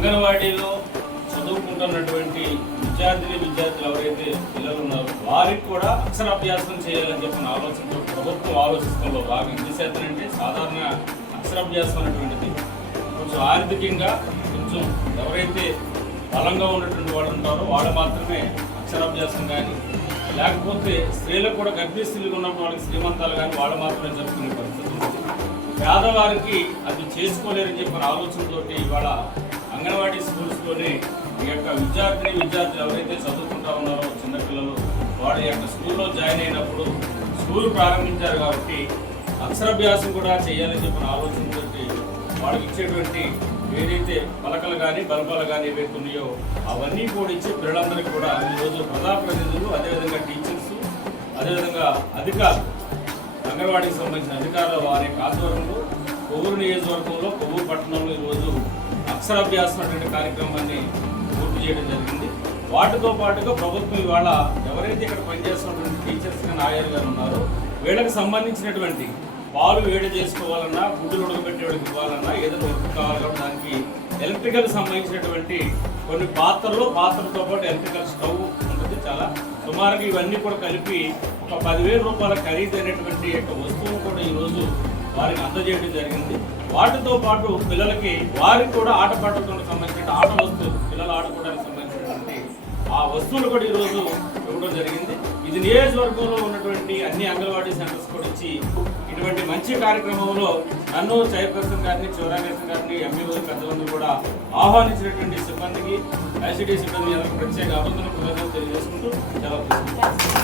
అంగన్వాడీలో చదువుకుంటున్నటువంటి విద్యార్థిని విద్యార్థులు ఎవరైతే పిల్లలు ఉన్నారో వారికి కూడా అక్షరాభ్యాసం చేయాలని చెప్పిన ఆలోచనతో ప్రభుత్వం ఆలోచిస్తుందో భాగం ఎందు చేతనంటే సాధారణ అక్షరాభ్యాసం అనేటువంటిది కొంచెం ఆర్థికంగా కొంచెం ఎవరైతే బలంగా ఉన్నటువంటి వాళ్ళు ఉంటారో వాళ్ళు మాత్రమే అక్షరాభ్యాసం కానీ లేకపోతే స్త్రీలకు కూడా గర్భిణీ స్త్రీలు ఉన్నప్పుడు వాళ్ళకి శ్రీమంతాలు కానీ వాళ్ళు మాత్రమే జరుపుకునే పరిస్థితి పేదవారికి అది చేసుకోలేరని చెప్పిన ఆలోచనతోటి ఇవాళ స్కూల్స్లోనే ఈ యొక్క విద్యార్థిని విద్యార్థులు ఎవరైతే చదువుకుంటా ఉన్నారో చిన్నపిల్లలు వాళ్ళ యొక్క స్కూల్లో జాయిన్ అయినప్పుడు స్కూల్ ప్రారంభించారు కాబట్టి అక్షరాభ్యాసం కూడా చేయాలని చెప్పిన ఆలోచన వాళ్ళకి ఇచ్చేటువంటి ఏదైతే పలకలు కానీ బల్బాలు కానీ ఏవైతే ఉన్నాయో అవన్నీ కూడా ఇచ్చి పిల్లలందరికీ కూడా ఈరోజు ప్రజాప్రతినిధులు అదేవిధంగా టీచర్స్ అదేవిధంగా అధికారులు అంగన్వాడీకి సంబంధించిన అధికారుల వారి యొక్క ఆధ్వర్యంలో కొవ్వూరు నియోజకవర్గంలో కొవ్వూరు పట్టణంలో ఈరోజు అక్షరాభ్యాసం అటువంటి కార్యక్రమాన్ని పూర్తి చేయడం జరిగింది. వాటితో పాటుగా ప్రభుత్వం ఇవాళ ఎవరైతే ఇక్కడ పనిచేస్తున్నటువంటి టీచర్స్ కానీ ఆయాలు గారు ఉన్నారో వీళ్ళకి సంబంధించినటువంటి పాలు వేడి చేసుకోవాలన్నా గుడ్డులు ఉడకబెట్టి వాళ్ళకి ఇవ్వాలన్నా ఏదైనా వర్క్ కావాలన్నా దానికి ఎలక్ట్రికల్ సంబంధించినటువంటి కొన్ని పాత్రలు పాత్రలతో పాటు ఎలక్ట్రికల్ స్టవ్ ఉంటుంది చాలా. సుమారుగా ఇవన్నీ కూడా కలిపి ఒక పదివేల రూపాయల ఖరీదైనటువంటి యొక్క వస్తువులు కూడా ఈరోజు వారికి అందజేయడం జరిగింది. వాటితో పాటు పిల్లలకి వారికి కూడా ఆటపాటలతో సంబంధించిన ఆట వస్తువులు పిల్లలు ఆడుకోవడానికి సంబంధించినటువంటి ఆ వస్తువులు కూడా ఈరోజు ఇవ్వడం జరిగింది. ఇది నియోజకవర్గంలో ఉన్నటువంటి అన్ని అంగన్వాడీ సెంటర్స్ కూడా ఇచ్చి ఇటువంటి మంచి కార్యక్రమంలో నన్ను చైర్పర్సన్ గారిని చివరాగేషన్ గారిని ఎంఈఓ పెద్దలందరూ కూడా ఆహ్వానించినటువంటి సిబ్బందికి ఐసిడి సిబ్బంది అందరికీ ప్రత్యేక అభినందనలు తెలియజేసుకుంటూ చాలా